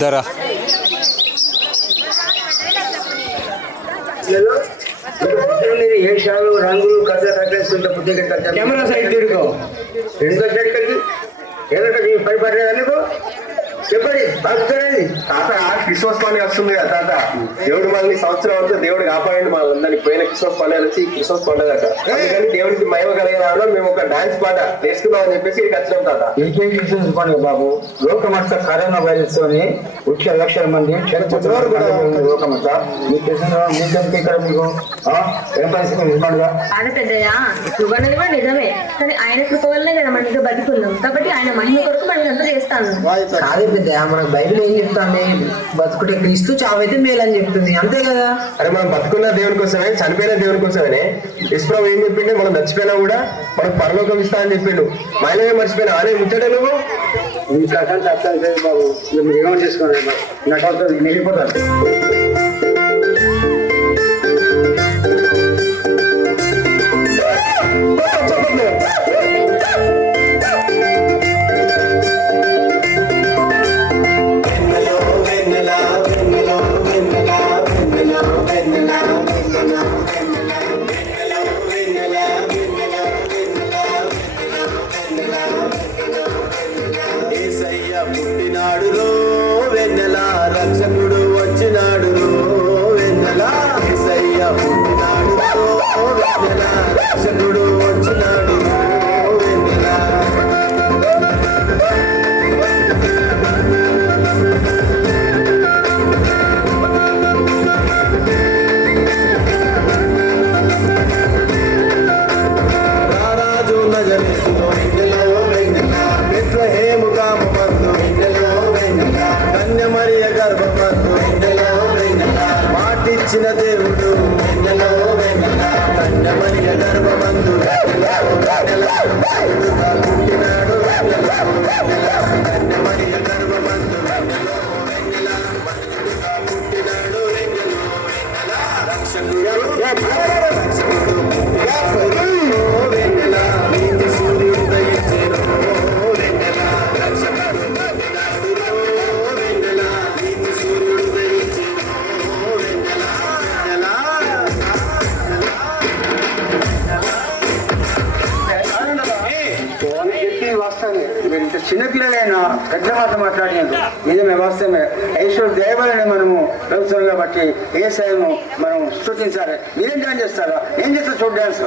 ధర ఏషాలు రంగులు కథ కట్టేస్తుంటే పుట్టిన కెమెరా సైడ్ తిరుగు రెండో సైడ్ కలిగి ఏదంటే పని పడలేదు అనుకో చెప్పండి బాగుంటుంది తాత క్రిస్మస్ పండుగ వస్తుంది కదా తాత దేవుడు మనల్ని సంవత్సరం అంతా దేవుడు కాపాడండి మనల్ని పోయిన క్రిస్మస్ పండుగ నుంచి క్రిస్మస్ పండుగ అందుకని దేవుడికి మహిమ కలిగిన మేము ఒక డాన్స్ పాట నేర్చుకున్నాం అని చెప్పేసి ఇక్కడికి వచ్చినాం తాత ఇంకేం క్రిస్మస్ పండుగ బాబు లోకమంతా కరోనా వైరస్ తోని లక్షల మంది లోకమంతా మీకు తెలిసిన మీకంటే ఇక్కడ మీకు ఏం పరిస్థితి పండుగ పెద్దయ్యా ఇవ్వడం కూడా నిజమే కానీ ఆయన కృప వల్లనే కదా మనం ఇంకా బతుకున్నాం కాబట్టి ఆయన మహిమ కొరకు మనం అంతా చేస్తాను. అదే పెద్ద మనకు బైబిల్ ఏం చెప్తాంది బతుకుటే క్రీస్తు చావైతే మేలు అని చెప్తుంది అంతే కదా. అరే మనం బతుకున్న దేవుని కోసమే చనిపోయిన దేవుని కోసమే ఇస్ప్రభు ఏం చెప్పిండే మనం చచ్చిపోయినా కూడా మనకు పరలోకం ఇస్తా అని చెప్పిండు మైలమే మర్చిపోయినా అనే ముచ్చటే నువ్వు మీ కథంతా అర్థం బాబు మీరు ఏమని చేసుకోండి నాకు అవుతుంది మిగిలిపోతాను. పుట్టినాడు రో వెన్నెల రక్షకుడు వచ్చినాడు రో వెన్నెల యేసయ్య పుట్టినాడు రో వెన్నెల రక్షకుడు వచ్చినాడు రో వెన్నెల రారాజు నజరేతులో వెన్నెలో వెన్నెల బెత్లెహేముగా కన్యమరియ గర్భమందు వెన్నెలో వెన్నెల మాటిచ్చిన దేవుడు వెన్నెలో వెన్నెల కన్యమరియ గర్భమందు పుట్టినాడు కన్యమరియ గర్భమందు వెన్నెలో వెన్నెల పుట్టినాడు వెన్నెల రక్షకుడు వెన్నెల నీతి సూర్యుడు దయించేను వెన్నెల రక్షకుడు చిన్నపిల్లలైనా పెద్ద మాట మాట్లాడినది నిజమే వాస్తవమే ఈశ్వరు దేవాలని మనము ప్రభుత్వంగా బట్టి ఏ సాయము మనం సృష్టించాలి. మీరేం డ్యాన్స్ చేస్తారా? ఏం చేస్తారు చూడు డ్యాన్స్.